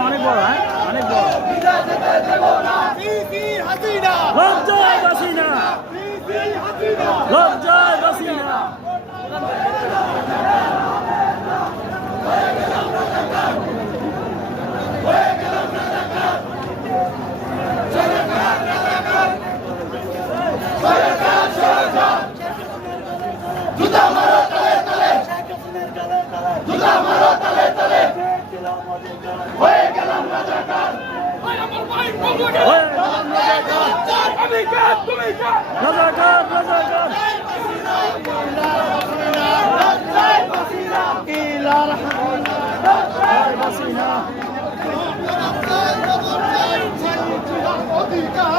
অনেক বড়, হ্যাঁ অনেক বড়। লজ্জায় বাসি না, লজ্জায় বাসি না। রাজাকার রাজাকার